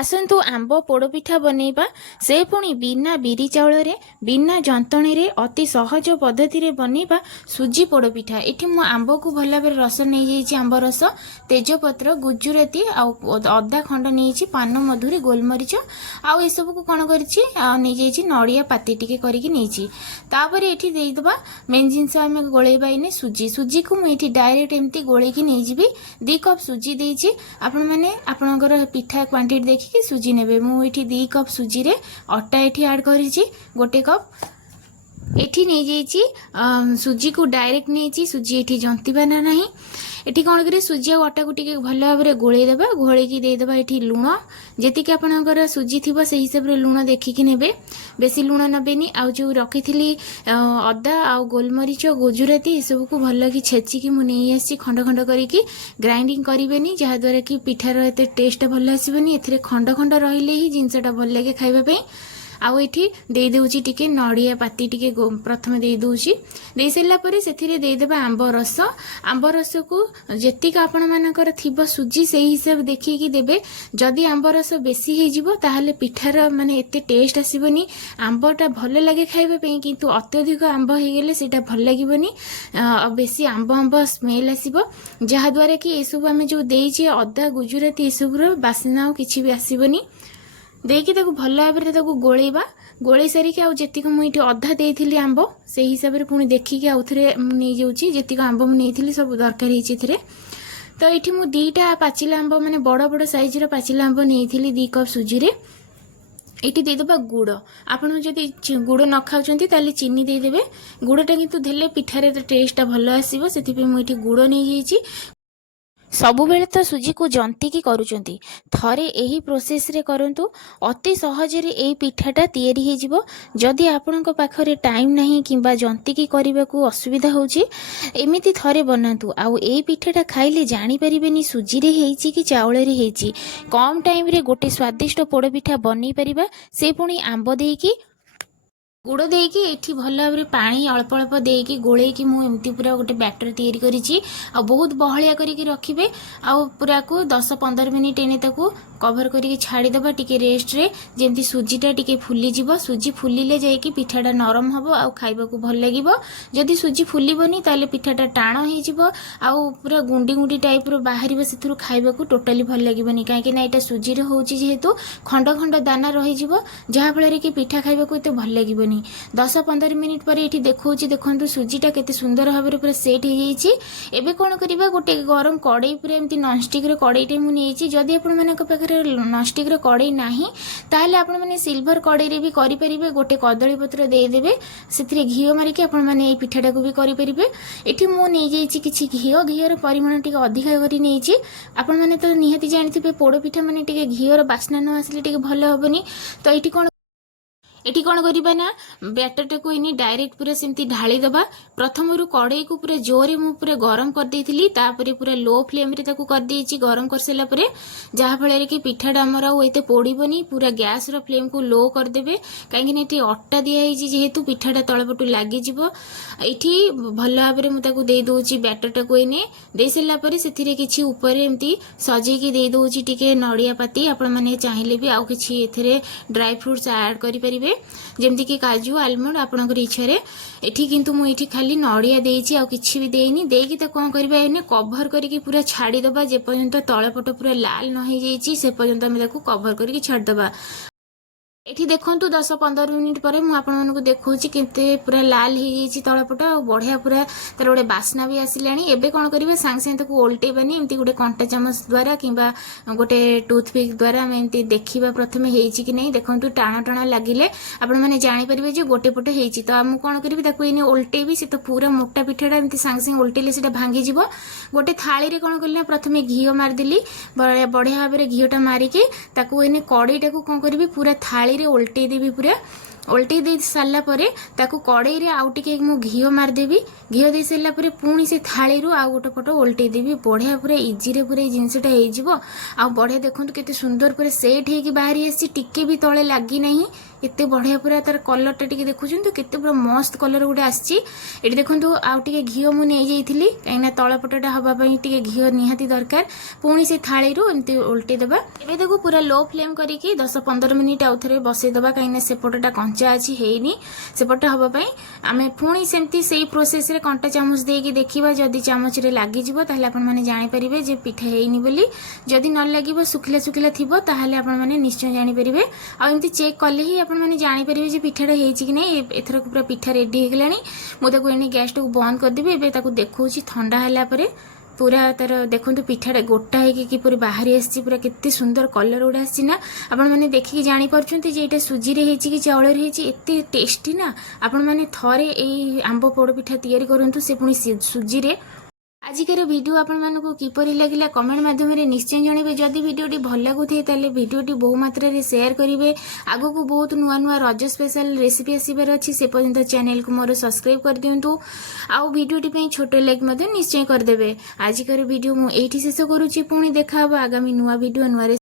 आसतु आंब पोड़पिठा बनैबा से पुणी बिना बिरी चाउल बिना जंतणी रे अति सहज पद्धति रे बनैबा सुजी पोड़पिठा। एठी मु आंब को भल भाव रस नहीं जाइए आंब रस तेजपत्र गुजुराती अदा खंड नहीं पान मधुरी गोलमरीच आउ सब को कौन कर नड़िया पाती टिके करके एठी देदबा मेन जिनस आम गोलेबा इने सुजी सुजी को मुझे डायरेक्ट एमती गोलेकी नहीं जी 2 कप सुजी देछि आपण माने आपणकर पिठा क्वांटिटी देखिए सुजी नेबे मुझे 2 कप सुजी रे अटा एठी ऐड करिछि 1 कप एठी नहीं जाइए सुजी को डायरेक्ट नहीं सुजी एठी जंतीबा ना नहीं एठी कौन करे सुजी और अटा को टिके भल भाव में गोलेदेबा घोड़ेकी देदेबा एठी लुण जी आपणकर सुजी थी से हिसाब से लुण देखिकी नेबे बेसी लुण नबेनी आउ जो रखी अदा आउ गोलमरीच गुजुराती ये सब को भल कि छेचिकी मु नहीं आसी खंड खंड करके ग्राइंडिंग करेनि जहाद्वारा कि पिठार एत टेस्ट भल आसबनी ए खंड खंड रहिले ही जिनसटा भल लगे खाइबा आउ एठी दे देउची टिके नड़िया पाती टिके प्रथम दे दूची दे सला परे सेथिरे दे देबा आंब रस को जेतिक आपण मानकर थिबो सुजी सेही हिसाब देखिकी देबे जदी आंब रस बेसी हे जिवो ताहाले पिठार माने एते टेस्ट आसीबनी आंबटा भल लागे खाइबा पई किंतु अत्यधिक आंब हे गेले सेटा भल लागिबनी बेसी आंब स्मेल आसीबो जहा द्वारा कि ए सब हमें जो देइछे अदा गुजुराती ए सब रो बासना किछि भी आसीबनी देकी भल भाव में गोलेबा गोले सारिकी आउ जी मुझे अधा देती आंब से हिसाब से पुणी देखिकी आउ थे नहीं जाऊँगी जी आंब मुझे सब दरकार होती तो ये मुझे 2टा पाचिला आंब माने बड़ बड़ साइजर पाचिला आंब नहीं 2 कप सुजी रे एटी देदेबा गुड़ आपड़ जदि गुड़ न खाऊँ ताले चीनी देदेबे गुड़टा किंतु देले पिठारे टेस्टा भल आसीबो सेथिपे मुझे गुड़ नहीं जाइए सबुबेले तो सुजी को जंतिकी करूचंती थरे एही प्रोसेस रे करंतु अति सहज रे एही पिठाटा तयारी हे जिवो जदि आपनक पाखरे टाइम नाही किंबा जंतिकी करबा को असुविधा होची एमिति थरे बनातु आउ एही पिठाटा खाइले जानि परिबेनी सुजी रे हेची कि चावल रे हेची कम टाइम रे गोटे स्वादिष्ट पोड़ पिठा बनै परिबा से पुणी आंब देकी गुड़ देकी एठी भल भाव में पानी अल्प अल्प देकी गोलेकी मु एमती पूरा गोटे बैटर तैयारी करिछि आ बहुत बहलिया करके रखिबे आ पूरा को 10-15 मिनिट एने ताकू कवर करके छाड़ी दबा टिके रेस्ट रे जेमती सुजीटा टिके फुली जिवो सुजी फुलिले जायकी पिठाटा नरम हबो आ खाइबा को भल लागिवो जदि सुजी फुलिबोनी ताले पिठाटा टाण हे जिवो आ पूरा गुंडी गुंडी टाइप रो बाहरिबो सेथुरु खाइबा को टोटली भल लागिबोनी काहे कि ना एटा सुजी रे होउची जेहेतु खंड खंड दाना रहि जिवो जहा फल रे कि पिठा खाइबा को एते भल लागिबोनी 10-15 मिनिट पर ये देखौची देखंतु सुजीटा केते सुंदर भाव में पूरा सेट हो जाइए एबे कौन करिबा गोटे गरम कड़ाई पूरा एमती नॉनस्टिक रे कड़ाईटे मु नेइची जदि आपण मानक पाखरे नॉनस्टिक रे कड़ाई नाही ताहले आपण माने सिल्वर कड़ाई रे भी करि परिबे गोटे कदली पत्र दे देबे सेथिरे घिओ मारिके आपण माने ए पिठाटा को भी करि परिबे एठी मु नै जाइची किछि घिओर परिमाण टिके अधिका करि नेइची आपण माने तो निहाती जानिथिबे पोड़ पिठा माने टिके घिओर बास्ना न आसले टिके भल होबनी तो एठी कोन एटी कौन करिबा ना बैटरटा को इनी डायरेक्ट पूरा सेमती ढाली दबा प्रथम रु कड़ाई को पूरा जोरे मु पूरा गरम कर देथिली तापरे पूरा लो फ्लेम रे ताको कर देछि गरम कर सेला परे जहा फळे कि पिठाटा हमर आ एते पोड़ीबनी पूरा गैस रो फ्लेम को लो कर देबे काहे कि एटी अट्टा दिया हिची जेहेतु पिठाटा तळपटु लागि जिवो एठी भल भाबरे मु ताको दे दोछि बैटरटा को इने दे सेला परे सेथिरे किछि ऊपर एमती सजे की दे दोछि टिके नड़िया पाती आपण माने चाहिले भी आउ किछि एथिरे ड्राई फ्रूट्स ऐड करि परिबे जेमती कि काजू आलमंड आपणकर इच्छा रे एठी किंतु मु एठी खाली नड़िया देइछि आ किछि भी देइनी देकी त कोन करबा एने कवर करके पूरा छाड़ी दबा जे पर्यंत तळपट पूरा लाल न हे जाइछि से पर्यंत हम ताको कवर करके छाड़ दबा एठी देखंतु 10-15 मिनिट पर मु आपण मानको देखौछि केते पूरा लाल हे जाइछि तळपट आ बढ़िया पूरा तर गोटे बास्ना भी आसिलानी एबे कोन करिवे सांग सांग ताको ओल्टेबानी एमती गोटे कंटा चामच द्वारा किंबा गोटे टूथपिक द्वारा हम एमती देखिबा प्रथमे हेइछि कि नै देखंतु टाणा टाणा लागिले आपण माने जानि परिबे जे गोटे पटे हेइछि तो हम कोन करिवे ताको इने ओल्टेबी से तो पूरा मोटा पिठाटा एमती सांग सांग ओल्टेले सेटा भांगी जिवो गोटे थाली रे कोन करले प्रथमे घिओ मार देली बढ़िया भाव में घिओटा मारिके ताको इने कड़ाईटा को कोन करिवे पूरा थाली रे उल्टे देवी पूरा उल्टे दे सारा पर ताकू कड़ाई रे आउ टिके मु घिओ मारदेवी घिओ दे सारा पर पुणी से थाली रु आउ गोटे पट उल्टे देवी बढ़िया पूरा इजी रे पूरा जिनसटा हो आ बढ़िया देखो केते सुंदर पूरा सेट होगी बाहरी आसी टिके भी तले लगी नहीं एते बढ़िया पूरा तार कलरटा टिके देखुछंतु केते पूरा मस्त कलर गुटे आछि। एठी देखंतु आउ टिके घिओ मु नै जाइथिली काइना तळपटटा हबा पई टिके घिओ निहाती दरकार। पुणी से थाली रु एमती उल्टी देबा। एबे देखु पूरा लो फ्लेम करिकी 10-15 मिनिट आउ थरे बसै देबा काइना सेपटटा कंचा अछि हेइनी। सेपटटा हबा पई आमे पुणी सेमती सेही प्रोसेस रे कंटा चामच देकी देखिबा जदी चामच रे लागि जिवो ताहले आपण माने जानि परिबे जे पिठा हेइनी बोली। जदी न लागिबो सुखिला सुखिला थिबो ताहले आपण माने निश्चय जानि परिबे। आ एमती चेक कले ही आपण माने जानि परिबे जे पिठाटा हेइची कि नै। एथर पूरा पिठा रेडी हे गलानी। मु ताको एनी गैस टाको बंद कर देबे। एबे ताको देखौची ठंडा हला परे पूरा तार देखंतु पिठाटा गोटा है कि पूरी बाहरी आसी पूरा केते सुंदर कलर उडा आसी ना। आपण माने देखि जानि परछुंती जे एटा सुजी रे हेची कि चावल रे हेची एते टेस्टी ना। आपण माने थरे एई आंबो पोड़ पिठा तयारी करंतु से पुनी सुजी रे। आजिकार वीडियो आपण मानकु किपरि लागिला कमेंट माध्यम रे निश्चय जणिबे। जदि वीडियोटी भल लागुथि ताले वीडियोटी बहु मात्रा रे शेयर करिवे। आगो को बहुत नुआ नुआ रज स्पेशल रेसिपी आसीबार अछि। से पर्यंत चैनल को मोर सब्सक्राइब कर दियंतु। आउ वीडियोटी पे छोटो लाइक मध्ये निश्चय कर देबे। आजिकार वीडियो मु एठी शेष करूची। पुणी देखा हबो आगामी नुआ वीडियो नुआ